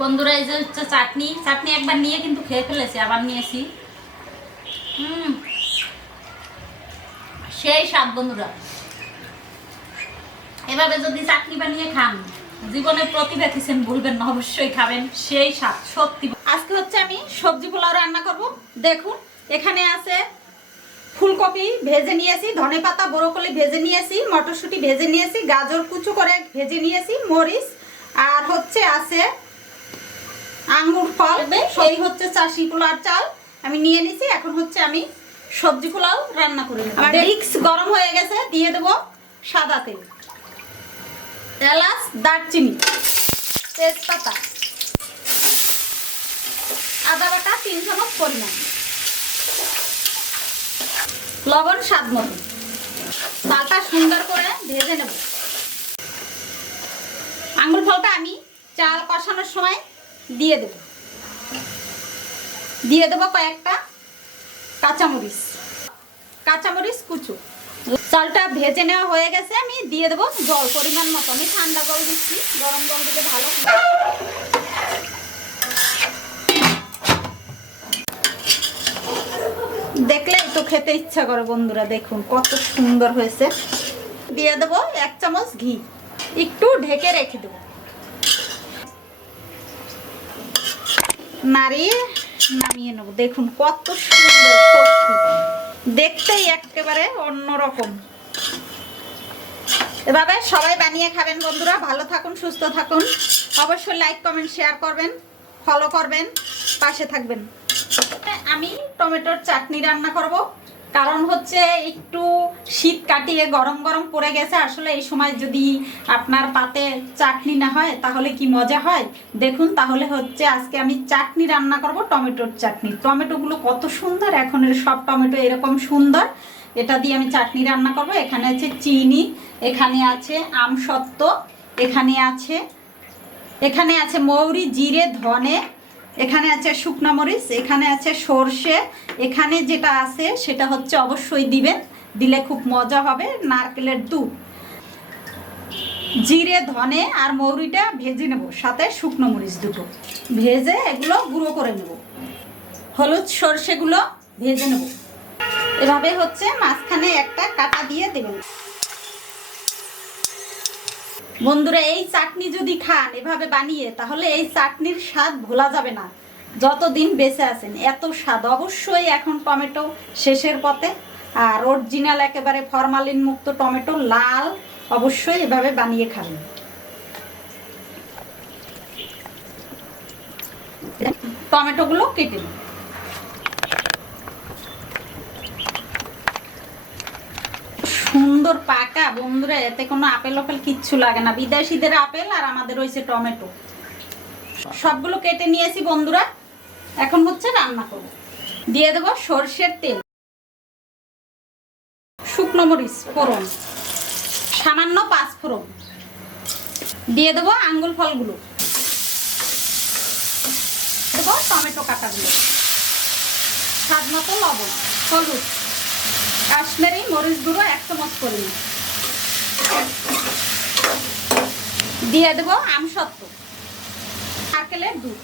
বন্ধুরা এই যে হচ্ছে চাটনি চাটনি একবার নিয়ে কিন্তু খেয়ে ফেলেছি, আবার নিয়েছি। সেই স্বাদ বন্ধুরা, এভাবে যদি চাটনি বানিয়ে খান জীবনে প্রতিভা কিছেন ভুলবেন না, অবশ্যই খাবেন সেই স্বাদ সত্যি। আজকে হচ্ছে আমি সবজি পোলাও রান্না করব। দেখুন এখানে আছে ফুলকপি ভেজে নিয়েছি, ধনেপাতা ব্রোকলি ভেজে নিয়েছি, মটরশুঁটি ভেজে নিয়েছি, গাজর কুচো করে ভেজে নিয়েছি, মরিচ আর হচ্ছে আছে আঙ্গুর ফল। এই হচ্ছে চাষি পোলার চাল আমি নিয়ে নিছি। এখন হচ্ছে আমি সবজি পোলাও রান্না করে নেব। ডিক্স গরম হয়ে গেছে, দিয়ে দেব সাদা তেল, এলাচ, দারচিনি, তেজপাতা, আদা বাটা 3 চামচ পরিমাণ, লবণ স্বাদ মতো। চালটা সুন্দর করে ভেজে নেব। আঙ্গুর ফলটা আমি চাল কষানোর সময় দিয়ে দেব কয়েকটা কাঁচামরিচ কুচো। চালটা ভেজে নেওয়া হয়ে গেছে, আমি দিয়ে দেবো জল পরিমাণ মতো। আমি ঠান্ডা জল দিচ্ছি, গরম জল দিতে ভালো। দেখলেই তো খেতে ইচ্ছা করে বন্ধুরা, দেখুন কত সুন্দর হয়েছে। দিয়ে দেবো 1 চামচ ঘি, একটু ঢেকে রেখে দেবো। নাড়িয়ে নামিয়ে নেবো। দেখুন কত সুন্দর, সত্যি দেখতেই একেবারে অন্যরকম। এভাবে সবাই বানিয়ে খাবেন বন্ধুরা। ভালো থাকুন, সুস্থ থাকুন। অবশ্যই লাইক কমেন্ট শেয়ার করবেন, ফলো করবেন, পাশে থাকবেন। আমি টমেটোর চাটনি রান্না করব, কারণ হচ্ছে একটু শীত কাটিয়ে গরম গরম পড়ে গেছে। আসলে এই সময় যদি আপনার পাতে চাটনি না হয় তাহলে কি মজা হয়। দেখুন তাহলে হচ্ছে আজকে আমি চাটনি রান্না করব, টমেটোর চাটনি। টমেটোগুলো কত সুন্দর, এখন সব টমেটো এরকম সুন্দর। এটা দিয়ে আমি চাটনি রান্না করব। এখানে আছে চিনি, এখানে আছে আমসত্ত্ব, এখানে আছে মৌরি, জিরে, ধনে, এখানে আছে শুকনো মরিচ, এখানে আছে সর্ষে, এখানে যেটা আছে সেটা হচ্ছে অবশ্যই দিবেন, দিলে খুব মজা হবে, নারকেলের দুধ। জিরে, ধনে আর মৌরিটা ভেজে নেব, সাথে শুকনো মরিচ দুটো ভেজে এগুলো গুঁড়ো করে নেব। হলুদ সর্ষেগুলো ভেজে নেব। এভাবে হচ্ছে মাঝখানে একটা কাটা দিয়ে দেবেন। বন্ধুরা এই চাটনি যদি খান এভাবে বানিয়ে, তাহলে এই চাটনির স্বাদ ভোলা যাবে না যতদিন বেঁচে আছেন। এত স্বাদ। অবশ্যই এখন টমেটো শেষের পথে, আর অরিজিনাল একেবারে ফরমালিন মুক্ত টমেটো লাল, অবশ্যই এভাবে বানিয়ে খাবেন। টমেটোগুলো কেটে নিন। সুন্দর পাকা বন্ধুরা, এতে কোনো আপেল আপেল কিচ্ছু লাগে না। বিদেশিদের আপেল আর আমাদের হয়েছে টমেটো। সবগুলো কেটে নিয়েছি বন্ধুরা। এখন হচ্ছে রান্না করব। দিয়ে দেবো সরষের তেল, শুকনো মরিচ ফোড়ন, সামান্য 5 ফোড়ন, দিয়ে দেবো আঙ্গুর ফলগুলো, দেবো টমেটো কাটাগুলো, স্বাদ মতো লবণ, হলুদ, কাশ্মীরি মরিচ গুঁড়ো 1 চামচ পরিমাণ, দিয়ে দেবো আমসত্ত্ব, নারকেলের দুধ।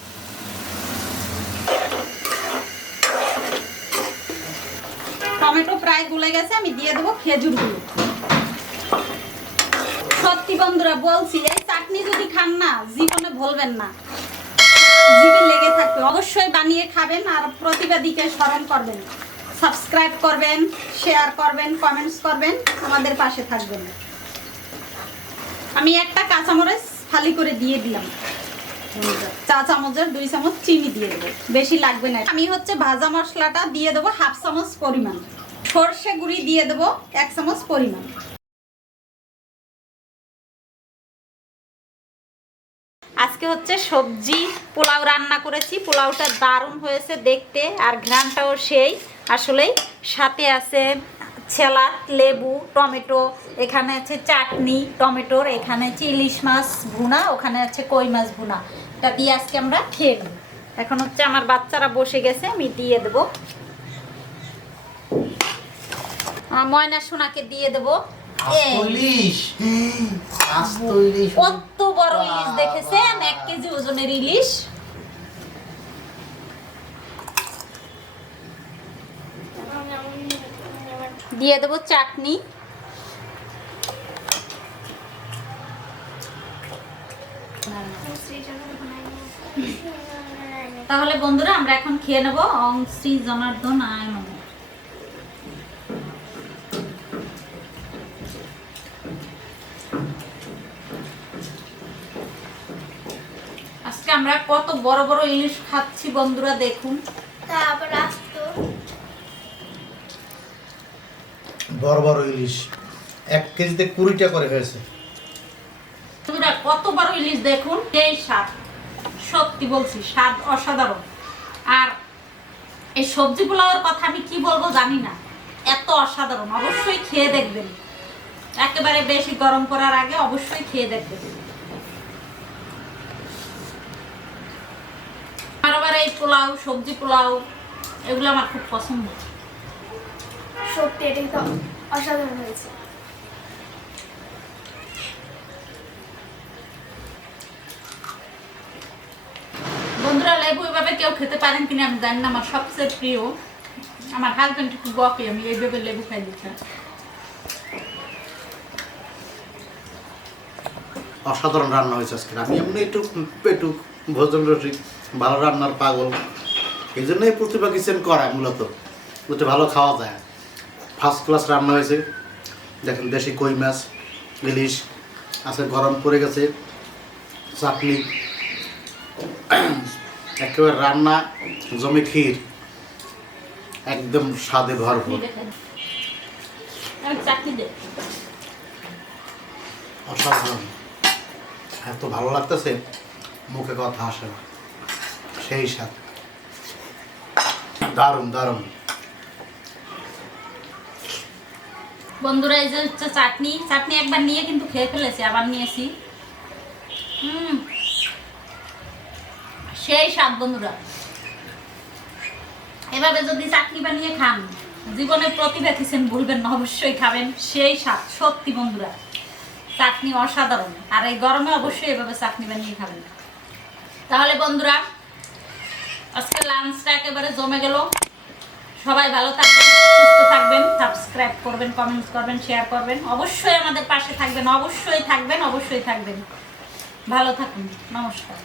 টমেটো প্রায় গলে গেছে, আমি দিয়ে দেবো খেজুর গুঁড়ো। সত্যি বন্ধুরা বলছি, এই চাটনি যদি খান না জীবনে ভুলবেন না, জিভে লেগে থাকবে। অবশ্যই বানিয়ে খাবেন আর প্রতিবাদীকে স্মরণ করবেন, সাবস্ক্রাইব করবেন, শেয়ার করবেন, কমেন্টস করবেন, আমাদের পাশে থাকবেন। আমি একটা কাঁচামরিচ ফালি করে দিয়ে দিলাম। 4 চামচের 2 চামচ চিনি দিয়ে দেবো, বেশি লাগবে না। আমি হচ্ছে ভাজা মশলাটা দিয়ে দেবো 1/2 চামচ পরিমাণ, সর্ষে গুঁড়ি দিয়ে দেবো 1 চামচ পরিমাণ। আজকে হচ্ছে সবজি পোলাও রান্না করেছি। পোলাওটা দারুণ হয়েছে দেখতে, আর ঘ্রাণটাও সেই। আসলেই সাথে আছে ছেলাদ, লেবু, টমেটো, এখানে আছে চাটনি টমেটোর, এখানে আছে ইলিশ মাছ ভুনা, ওখানে আছে কই মাছ ভুনা। এটা দিয়ে আজকে আমরা খেয়ে নেব। এখন হচ্ছে আমার বাচ্চারা বসে গেছে, আমি দিয়ে দেব। ময়না সোনাকে দিয়ে দেব ইলিশ, আস্ত ইলিশ। কত বড় ইলিশ দেখেছেন? 1 কেজি ওজনের ইলিশ। দিয়ে দেবো চাটনি। তাহলে বন্ধুরা আমরা এখন খেয়ে নেব ওং শ্রী জনার্দন আয় নমঃ। আজকে আমরা কত বড় বড় ইলিশ খাচ্ছি বন্ধুরা, দেখুন। বড় বড় ইলিশ 1 কেজিতে 20টা করে হয়েছে। বন্ধুরা কত বড় ইলিশ দেখুন, সেই স্বাদ, সত্যি বলছি স্বাদ অসাধারণ। আর এই সবজি পোলাওয়ের কথা আমি কি বলবো জানি না, এত অসাধারণ। অবশ্যই খেয়ে দেখবেন, একেবারে বেশি গরম করার আগে অবশ্যই খেয়ে দেখবেন। আর আবার এই পোলাও, সবজি পোলাও, এগুলো আমার খুব পছন্দ। সত্যি এটাই তো অসাধারণ হয়েছে। বন্ধুরা লেবু এভাবে কেউ খেতে পারেন কিনা আমি জানি না, আমার সবচেয়ে প্রিয়। আমার হাজবেন্ড একটু বকে আমি এইভাবে লেবু খাই দিচ্ছি। অসাধারণ রান্না হয়েছে আজকে। আমি এমনি একটু পেটুক, ভোজন রসিক, ভালো রান্নার পাগল, এই জন্যই প্রতিভা কিচেন করা মূলত, ওতে ভালো খাওয়া যায়। ফার্স্ট ক্লাস রান্না হয়েছে। দেখেন দেশি কই মাছ, ইলিশ আছে, গরম পড়ে গেছে, চাটনি, একেবারে রান্না জমে ক্ষীর, একদম স্বাদে ভরপুর। চাটনি দে। অসাধারণ, এত ভালো লাগতেছে মুখে কথা আসে না, সেই স্বাদ, দারুণ দারুণ। বন্ধুরা এই যে হচ্ছে চাটনি, চাটনি একবার নিয়ে কিন্তু খেয়ে ফেলেছি, আবার নিয়েছি। সেই স্বাদ বন্ধুরা। এভাবে যদি চাটনি বানিয়ে খান, জীবনে প্রতিভা কিচেন ভুলবেন না, অবশ্যই খাবেন, সেই স্বাদ, সত্যি বন্ধুরা চাটনি অসাধারণ। আর এই গরমে অবশ্যই এভাবে চাটনি বানিয়ে খাবেন। তাহলে বন্ধুরা আজকে লাঞ্চটা একেবারে জমে গেল। সবাই ভালো থাকবেন, সুস্থ থাকবেন, সাবস্ক্রাইব করবেন, কমেন্টস করবেন, শেয়ার করবেন, অবশ্যই আমাদের পাশে থাকবেন, অবশ্যই থাকবেন, অবশ্যই থাকবেন। ভালো থাকুন, নমস্কার।